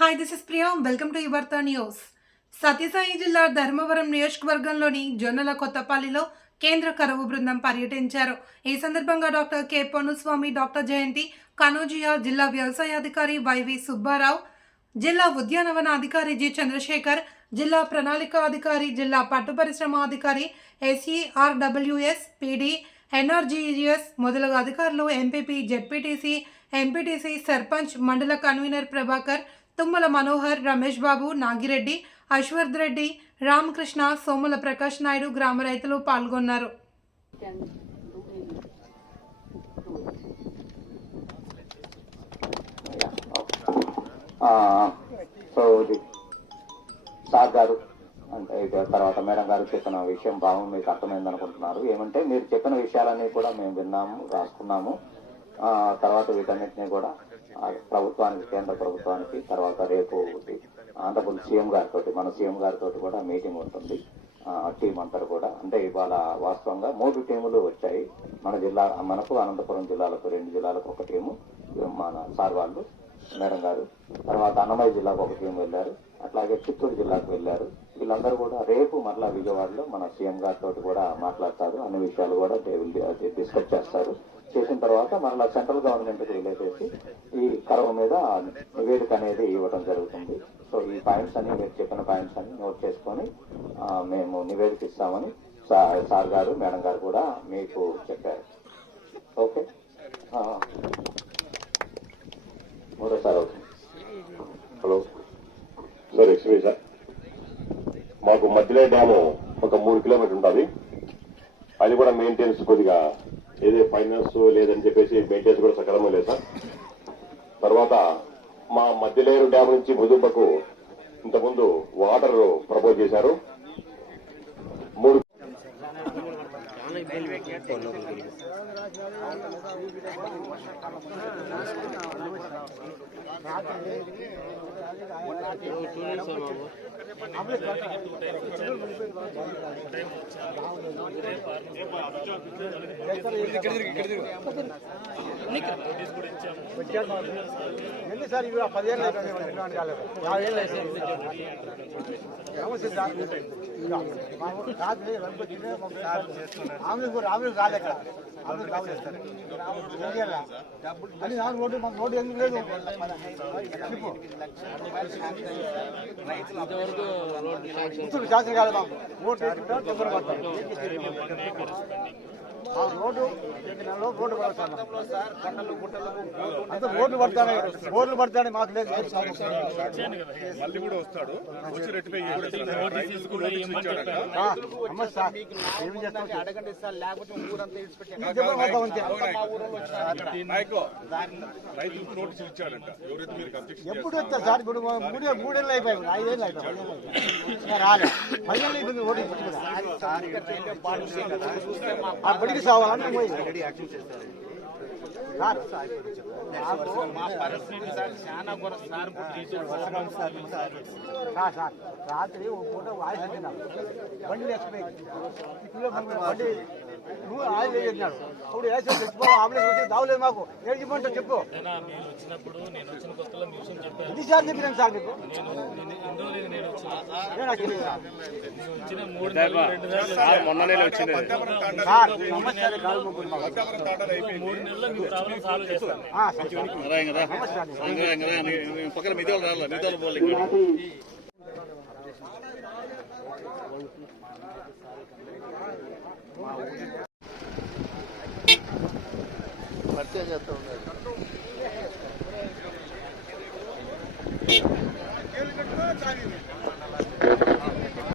Hi this is Priya welcome to యువర్తా news. Satyasai జిల్లా ధర్మవరం నియోజకవర్గంలోని జొన్నల కొత్తపల్లిలో కేంద్ర కరువు బృందం పర్యటించారు. ఈ సందర్భంగా డాక్టర్ కె పొన్నుస్వామి, డాక్టర్ జయంతి కనోజియా, జిల్లా వ్యవసాయాధికారి వైవి సుబ్బారావు, జిల్లా ఉద్యానవన అధికారి జి చంద్రశేఖర్, జిల్లా ప్రణాళిక అధికారి, జిల్లా పట్టు పరిశ్రమ అధికారి SERWS PD, NRGES మొదలగు అధికారులు, ఎంపీపీ, జెడ్పీటీసీ, ఎంపీటీసీ, సర్పంచ్, మండల కన్వీనర్ ప్రభాకర్, తుమ్మల మనోహర్, రమేష్ బాబు, నాగిరెడ్డి, అశ్వర్ధ్ రెడ్డి, రామకృష్ణ, సోముల ప్రకాష్ నాయుడు, గ్రామ రైతులు పాల్గొన్నారు. సార్ గారు అంటే తర్వాత మేడం గారు చెప్పిన విషయం బాగుంది, మీకు అర్థమైంది అనుకుంటున్నారు. ఏమంటే మీరు చెప్పిన విషయాలన్నీ కూడా మేము విన్నాము, రాసుకున్నాము. తర్వాత వీటన్నిటినీ కూడా ప్రభుత్వానికి, కేంద్ర ప్రభుత్వానికి, తర్వాత రేపు ఆంధ్రప్రదేశ్ సీఎం గారితో, మన సీఎం గారితో కూడా మీటింగ్ ఉంటుంది. టీం అంతా కూడా అంటే ఇవాళ వాస్తవంగా 3 టీములు వచ్చాయి మన జిల్లా, మనకు అనంతపురం జిల్లాలకు 2 జిల్లాలకు ఒక టీము, మన సార్ వాళ్ళు మేడం గారు, తర్వాత అన్నమయ్య జిల్లాకు ఒక టీం వెళ్ళారు, అట్లాగే చిత్తూరు జిల్లాకు వెళ్ళారు. వీళ్ళందరూ కూడా రేపు మరలా విజయవాడలో మన సీఎం గారితో కూడా మాట్లాడతారు. అన్ని విషయాలు కూడా డిస్కస్ చేస్తారు. చేసిన తర్వాత మరలా సెంట్రల్ గవర్నమెంట్ కి రిలే చేసి ఈ కరువు మీద నివేదిక అనేది ఇవ్వడం జరుగుతుంది. సో ఈ పాయింట్స్ అన్ని, మీరు చెప్పిన పాయింట్స్ అన్ని నోట్ చేసుకొని మేము నివేదిక ఇస్తామని సార్ గారు, మేడం గారు కూడా మీకు చెప్పారు. ఓకే, మూడోసారి అవుతుంది. హలో సార్, ఎక్స్క్యూజ్ సార్, మాకు మధ్యలో డ్యాము ఒక 3 కిలోమీటర్ ఉంటుంది. అది కూడా మెయింటెనెన్స్ కొద్దిగా ఏదే ఫైనాన్స్ లేదని చెప్పేసి మెయింటెనెన్స్ కూడా సక్రమంగా లేదు సార్. తర్వాత మా మధ్యలేరు డ్యామ్ నుంచి ముదుంపకు ఇంతకుముందు వాటర్ ప్రపోజ్ చేశారు. 3 సార్ ఇవి 10 ఏళ్ళు రాలేక అని నాకు రోడ్డు, మాకు రోడ్డు ఎందుకు లేదు? శాసనం కాదు, మాకు ఓటు వేసుకుంటారు, తొందర పడతారు. రోడ్డు రోడ్డు పడతాను, అంత రోడ్లు పడతానే మాకు లేదు. మళ్ళీ కూడా వస్తాడు, అమ్మ సార్ ఏమి చేస్తాం, అడగండి సార్, లేకపోతే ఊరంతా ఎప్పుడు వచ్చారు సార్? ఇప్పుడు 3 ఏళ్ళు అయిపోయాయి, 5 ఏళ్ళు అయిపోయాయి, రాలే. 10 ఏళ్ళు అయిపోయింది ఓటు బడికి సావాలని పోయి రాత్రి ఒక పూట వాయిస్ వచ్చిందా, బండి వేసుకుపోయింది, బండి నువ్వు ఆయిల్ వేసినాడు. అప్పుడు వేసి తెచ్చిపోవాలి, ఆంబులెన్స్ వచ్చి దావలేదు. మాకు ఏడు చెప్పంటే చెప్పు. ఇది సార్ చెప్పినాను సార్ నీకు, సమస్య కాదు. పక్కన మిగతా పరిచయం చేస్తూ ఉన్నారు.